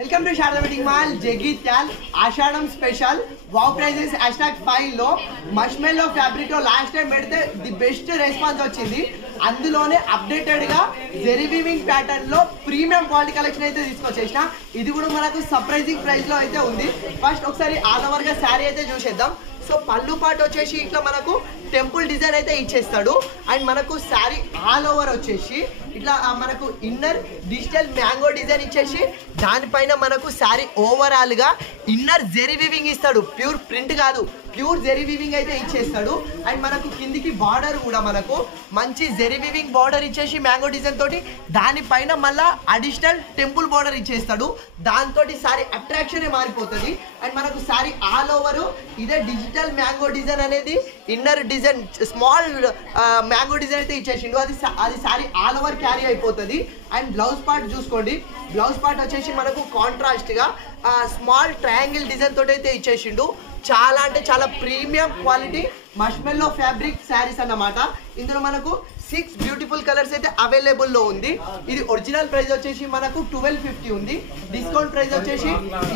Welcome to Sharada wedding mall Jagtial Ashadham special wow prizes #5 లో marshmallow fabric లో last time పెడితే the best response వచ్చింది. అందులోనే అప్డేటెడ్ గా జెరీ వీవింగ్ ప్యాటర్న్ లో ప్రీమియం క్వాలిటీ కలెక్షన్ అయితే తీసుకొచ్చేసిన. ఇది కూడా మనకు సర్ప్రైజింగ్ ప్రైస్ లో అయితే ఉంది. ఫస్ట్ ఒకసారి ఆల్ ఓవర్ గా శారీ అయితే చూసేద్దాం. సో పళ్ళు పాటు వచ్చేసి ఇట్లా మనకు టెంపుల్ డిజైన్ అయితే ఇచ్చేస్తాడు. అండ్ మనకు శారీ ఆల్ ఓవర్ వచ్చేసి ఇట్లా మనకు ఇన్నర్ డిజిటల్ మ్యాంగో డిజైన్ ఇచ్చేసి దానిపైన మనకు శారీ ఓవరాల్ గా ఇన్నర్ జెరీ వీవింగ్ ఇస్తాడు. ప్యూర్ ప్రింట్ కాదు, ప్యూర్ జెరీ వీవింగ్ అయితే ఇచ్చేస్తాడు. అండ్ మనకు కిందికి బార్డర్ కూడా మనకు మంచి జెరీ వీవింగ్ బార్డర్ ఇచ్చేసి మ్యాంగో డిజైన్ తోటి దానిపైన మళ్ళీ అడిషనల్ టెంపుల్ బార్డర్ ఇచ్చేస్తాడు. దాంతో శారీ అట్రాక్షన్ మారిపోతుంది. అండ్ మనకు శారీ ఆల్ ఓవర్ ఇదే డిజిటల్ మ్యాంగో డిజైన్ అనేది inner design small mango design అయితే ఇచ్చేసిండు. అది శారీ ఆల్ ఓవర్ క్యారీ అయిపోతుంది. అండ్ బ్లౌజ్ పార్ట్ చూసుకోండి, బ్లౌజ్ పార్ట్ వచ్చేసి మనకు కాంట్రాస్ట్ గా స్మాల్ ట్రయాంగిల్ డిజైన్ తోటి అయితే ఇచ్చేసిండు. చాలా అంటే చాలా ప్రీమియం క్వాలిటీ మష్మెల్లో ఫ్యాబ్రిక్ శారీస్ అన్నమాట. ఇందులో మనకు 6 బ్యూటిఫుల్ కలర్స్ అయితే అవైలబుల్లో ఉంది. ఇది ఒరిజినల్ ప్రైస్ వచ్చేసి మనకు 1250 ఉంది. డిస్కౌంట్ ప్రైస్ వచ్చేసి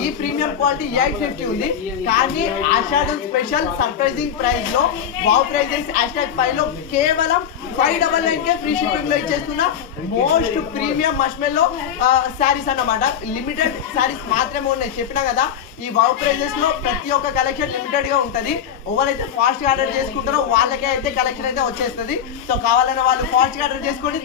ఈ ప్రీమియం క్వాలిటీ 850 ఉంది. కానీ ఆషాఢం స్పెషల్ సర్ప్రైజింగ్ ప్రైస్ లో వావ్ ప్రైజెస్ #5 లో కేవలం 599 ఫ్రీ షిప్పింగ్ లో ఇచ్చేస్తున్న మోస్ట్ ప్రీమియం మష్మెల్లో శారీస్ అన్నమాట. లిమిటెడ్ శారీస్ మాత్రమే ఉన్నాయి. చెప్పినా కదా ఈ వావ్ ప్రైజెస్ లో ప్రతి ఒక్క కలెక్షన్ లిమిటెడ్ గా ఉంటుంది. ఎవరైతే ఫాస్ట్ గా ఆర్డర్ చేసుకుంటారో వాళ్ళకే అయితే కలెక్షన్ అయితే వచ్చేస్తుంది. సో కావాలన్న వాళ్ళు ఫాస్ట్ గా ఆర్డర్ చేసుకోండి.